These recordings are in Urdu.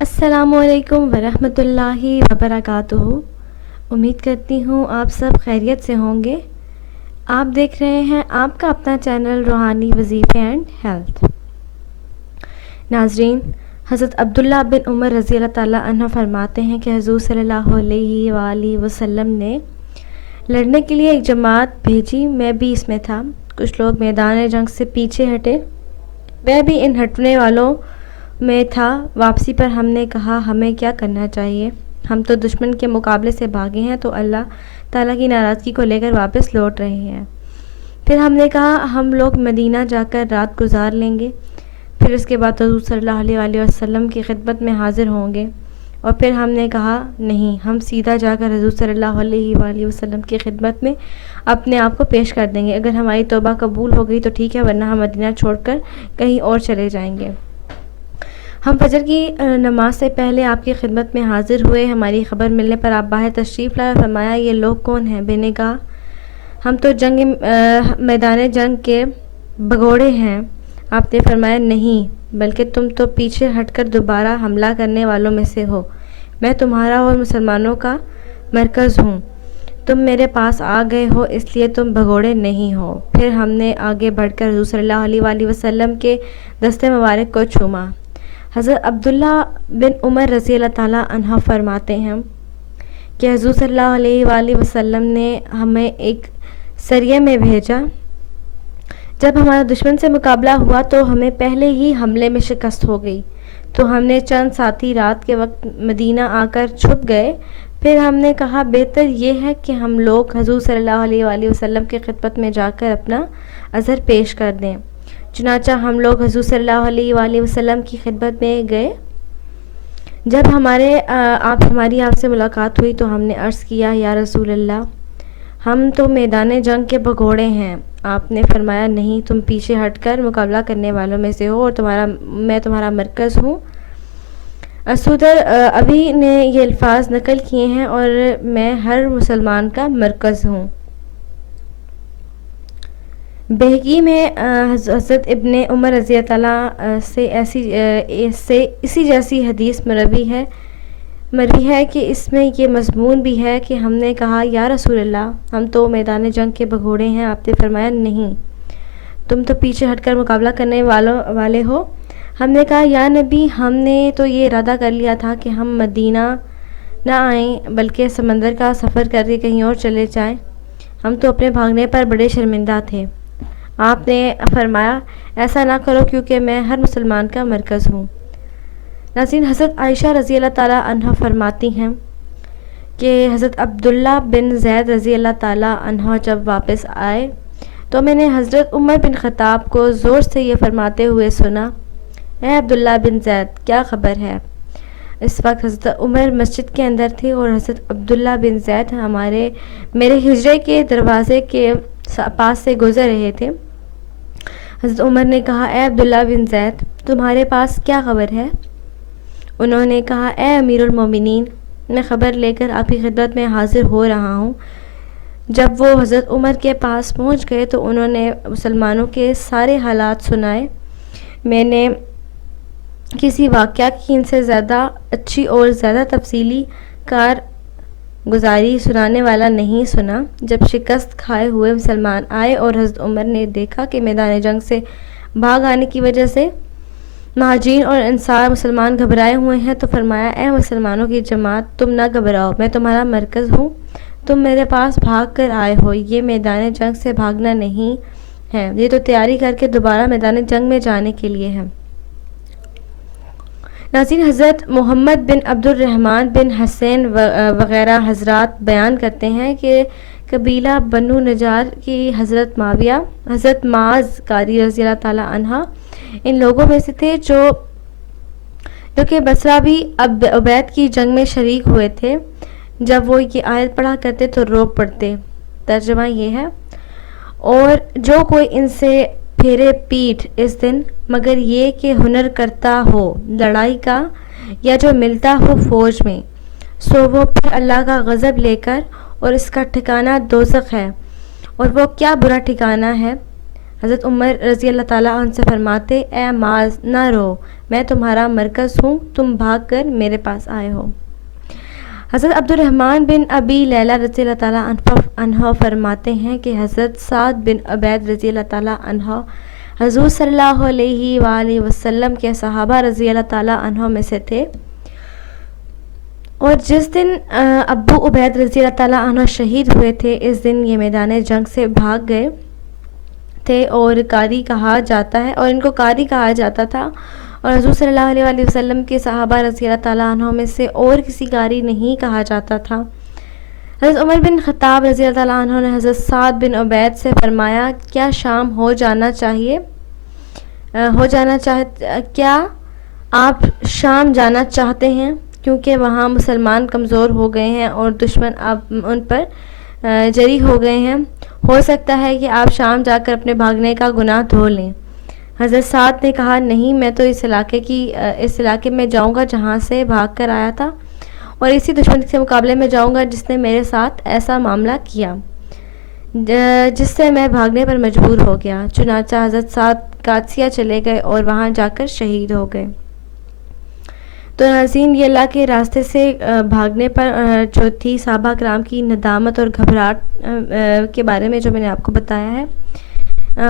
السلام علیکم ورحمۃ اللہ وبرکاتہ۔ امید کرتی ہوں آپ سب خیریت سے ہوں گے۔ آپ دیکھ رہے ہیں آپ کا اپنا چینل روحانی وظیفے اینڈ ہیلتھ۔ ناظرین، حضرت عبداللہ بن عمر رضی اللہ تعالیٰ عنہ فرماتے ہیں کہ حضور صلی اللہ علیہ وآلہ وسلم نے لڑنے کے لیے ایک جماعت بھیجی، میں بھی اس میں تھا۔ کچھ لوگ میدان جنگ سے پیچھے ہٹے، میں بھی ان ہٹنے والوں میں تھا۔ واپسی پر ہم نے کہا ہمیں کیا کرنا چاہیے، ہم تو دشمن کے مقابلے سے بھاگے ہیں تو اللہ تعالیٰ کی ناراضگی کو لے کر واپس لوٹ رہے ہیں۔ پھر ہم نے کہا ہم لوگ مدینہ جا کر رات گزار لیں گے، پھر اس کے بعد حضور صلی اللہ علیہ وآلہ وسلم کی خدمت میں حاضر ہوں گے۔ اور پھر ہم نے کہا نہیں، ہم سیدھا جا کر حضور صلی اللہ علیہ وآلہ وسلم کی خدمت میں اپنے آپ کو پیش کر دیں گے۔ اگر ہماری توبہ قبول ہو گئی تو ٹھیک ہے، ورنہ ہم مدینہ چھوڑ کر کہیں اور چلے جائیں گے۔ ہم فجر کی نماز سے پہلے آپ کی خدمت میں حاضر ہوئے۔ ہماری خبر ملنے پر آپ باہر تشریف لائے اور فرمایا یہ لوگ کون ہیں؟ میں نے کہا ہم تو میدان جنگ کے بھگوڑے ہیں۔ آپ نے فرمایا نہیں، بلکہ تم تو پیچھے ہٹ کر دوبارہ حملہ کرنے والوں میں سے ہو۔ میں تمہارا اور مسلمانوں کا مرکز ہوں، تم میرے پاس آ گئے ہو اس لیے تم بھگوڑے نہیں ہو۔ پھر ہم نے آگے بڑھ کر حضور صلی اللہ علیہ وآلہ وسلم کے دستے مبارک کو چوما۔ حضرت عبداللہ بن عمر رضی اللہ تعالیٰ عنہ فرماتے ہیں کہ حضور صلی اللہ علیہ وآلہ وسلم نے ہمیں ایک سریے میں بھیجا۔ جب ہمارا دشمن سے مقابلہ ہوا تو ہمیں پہلے ہی حملے میں شکست ہو گئی، تو ہم نے چند ساتھی رات کے وقت مدینہ آ کر چھپ گئے۔ پھر ہم نے کہا بہتر یہ ہے کہ ہم لوگ حضور صلی اللہ علیہ وآلہ وسلم کی خدمت میں جا کر اپنا عذر پیش کر دیں۔ چنانچہ ہم لوگ حضور صلی اللہ علیہ وآلہ وسلم کی خدمت میں گئے۔ جب ہماری آپ سے ملاقات ہوئی تو ہم نے عرض کیا یا رسول اللہ، ہم تو میدان جنگ کے بھگوڑے ہیں۔ آپ نے فرمایا نہیں، تم پیچھے ہٹ کر مقابلہ کرنے والوں میں سے ہو اور میں تمہارا مرکز ہوں۔ اسودر ابھی نے یہ الفاظ نقل کیے ہیں اور میں ہر مسلمان کا مرکز ہوں۔ بہقی میں حضرت ابن عمر رضی اللہ تعالیٰ سے اسی جیسی حدیث مروی ہے کہ اس میں یہ مضمون بھی ہے کہ ہم نے کہا یا رسول اللہ، ہم تو میدان جنگ کے بھگوڑے ہیں۔ آپ نے فرمایا نہیں، تم تو پیچھے ہٹ کر مقابلہ کرنے والے ہو۔ ہم نے کہا یا نبی، ہم نے تو یہ ارادہ کر لیا تھا کہ ہم مدینہ نہ آئیں بلکہ سمندر کا سفر کر کے کہیں اور چلے جائیں، ہم تو اپنے بھاگنے پر بڑے شرمندہ تھے۔ آپ نے فرمایا ایسا نہ کرو کیونکہ میں ہر مسلمان کا مرکز ہوں۔ ناظرین، حضرت عائشہ رضی اللہ تعالیٰ عنہ فرماتی ہیں کہ حضرت عبداللہ بن زید رضی اللہ تعالیٰ عنہ جب واپس آئے تو میں نے حضرت عمر بن خطاب کو زور سے یہ فرماتے ہوئے سنا، اے عبداللہ بن زید، کیا خبر ہے؟ اس وقت حضرت عمر مسجد کے اندر تھے اور حضرت عبداللہ بن زید میرے حجرے کے دروازے کے پاس سے گزر رہے تھے۔ حضرت عمر نے کہا اے عبداللہ بن زید، تمہارے پاس کیا خبر ہے؟ انہوں نے کہا اے امیر المومنین، میں خبر لے کر آپ کی خدمت میں حاضر ہو رہا ہوں۔ جب وہ حضرت عمر کے پاس پہنچ گئے تو انہوں نے مسلمانوں کے سارے حالات سنائے۔ میں نے کسی واقعہ کی ان سے زیادہ اچھی اور زیادہ تفصیلی کارگزاری سنانے والا نہیں سنا۔ جب شکست کھائے ہوئے مسلمان آئے اور حضرت عمر نے دیکھا کہ میدان جنگ سے بھاگ آنے کی وجہ سے مہاجرین اور انصار مسلمان گھبرائے ہوئے ہیں تو فرمایا اے مسلمانوں کی جماعت، تم نہ گھبراؤ، میں تمہارا مرکز ہوں، تم میرے پاس بھاگ کر آئے ہو، یہ میدان جنگ سے بھاگنا نہیں ہے، یہ تو تیاری کر کے دوبارہ میدان جنگ میں جانے کے لیے ہے۔ ناظرین، حضرت محمد بن عبد الرحمن بن حسین وغیرہ حضرات بیان کرتے ہیں کہ قبیلہ بنو نجار کی حضرت معاذ قاری رضی اللہ تعالیٰ عنہ ان لوگوں میں سے تھے جو کہ بصرہ بھی عبید کی جنگ میں شریک ہوئے تھے۔ جب وہ یہ آیت پڑھا کرتے تو رو پڑتے۔ ترجمہ یہ ہے، اور جو کوئی ان سے پھیرے پیٹھ اس دن مگر یہ کہ ہنر کرتا ہو لڑائی کا یا جو ملتا ہو فوج میں، سو وہ پھر اللہ کا غضب لے کر، اور اس کا ٹھکانہ دوزخ ہے، اور وہ کیا برا ٹھکانہ ہے۔ حضرت عمر رضی اللہ تعالیٰ عنہ سے فرماتے اے معاذ نہ رو، میں تمہارا مرکز ہوں، تم بھاگ کر میرے پاس آئے ہو۔ حضرت عبد الرحمن بن ابی لیلہ رضی اللہ تعالیٰ عنہ فرماتے ہیں کہ حضرت سعد بن عبید رضی اللہ تعالیٰ عنہ حضور صلی اللہ علیہ وآلہ وسلم کے صحابہ رضی اللہ تعالیٰ عنہ میں سے تھے، اور جس دن ابو عبید رضی اللہ تعالیٰ عنہ شہید ہوئے تھے اس دن یہ میدان جنگ سے بھاگ گئے تھے، اور قاری کہا جاتا ہے، اور ان کو قاری کہا جاتا تھا، اور حضور صلی اللہ علیہ وآلہ وسلم کے صحابہ رضی اللہ تعالیٰ عنہ میں سے اور کسی قاری نہیں کہا جاتا تھا۔ حضرت عمر بن خطاب رضی اللہ تعالیٰ عنہ نے حضرت سعد بن عبید سے فرمایا کیا شام ہو جانا چاہیے کیا آپ شام جانا چاہتے ہیں، کیونکہ وہاں مسلمان کمزور ہو گئے ہیں اور دشمن اب ان پر جری ہو گئے ہیں، ہو سکتا ہے کہ آپ شام جا کر اپنے بھاگنے کا گناہ دھو لیں۔ حضرت سعد نے کہا نہیں، میں تو اس علاقے میں جاؤں گا جہاں سے بھاگ کر آیا تھا، اور اسی دشمن سے مقابلے میں جاؤں گا جس نے میرے ساتھ ایسا معاملہ کیا جس سے میں بھاگنے پر مجبور ہو گیا۔ چنانچہ حضرت سعد قادسیہ چلے گئے اور وہاں جا کر شہید ہو گئے۔ تو ناظرین، یہ اللہ کے راستے سے بھاگنے پر جو تھی صحابہ کرام کی ندامت اور گھبراہٹ کے بارے میں جو میں نے آپ کو بتایا ہے،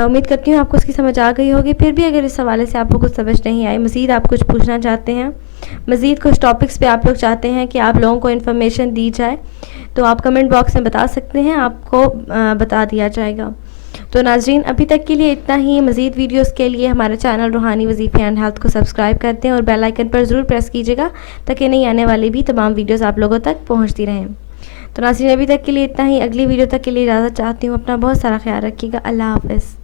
امید کرتی ہوں آپ کو اس کی سمجھ آ گئی ہوگی۔ پھر بھی اگر اس حوالے سے آپ کو کچھ سمجھ نہیں آئی، مزید آپ کچھ پوچھنا چاہتے ہیں، مزید کچھ ٹاپکس پہ آپ لوگ چاہتے ہیں کہ آپ لوگوں کو انفارمیشن دی جائے، تو آپ کمنٹ باکس میں بتا سکتے ہیں، آپ کو بتا دیا جائے گا۔ تو ناظرین، ابھی تک کے لیے اتنا ہی۔ مزید ویڈیوز کے لیے ہمارے چینل روحانی وظیفے اینڈ ہیلتھ کو سبسکرائب کرتے ہیں اور بیل آئیکن پر ضرور پریس کیجیے گا تاکہ نہیں آنے والی بھی تمام ویڈیوز آپ لوگوں تک پہنچتی رہیں۔ تو ناظرین، ابھی تک کے لیے اتنا ہی۔ اگلی ویڈیو تک کے لیے اجازت چاہتی ہوں۔ اپنا بہت سارا خیال رکھیے گا۔ اللہ حافظ۔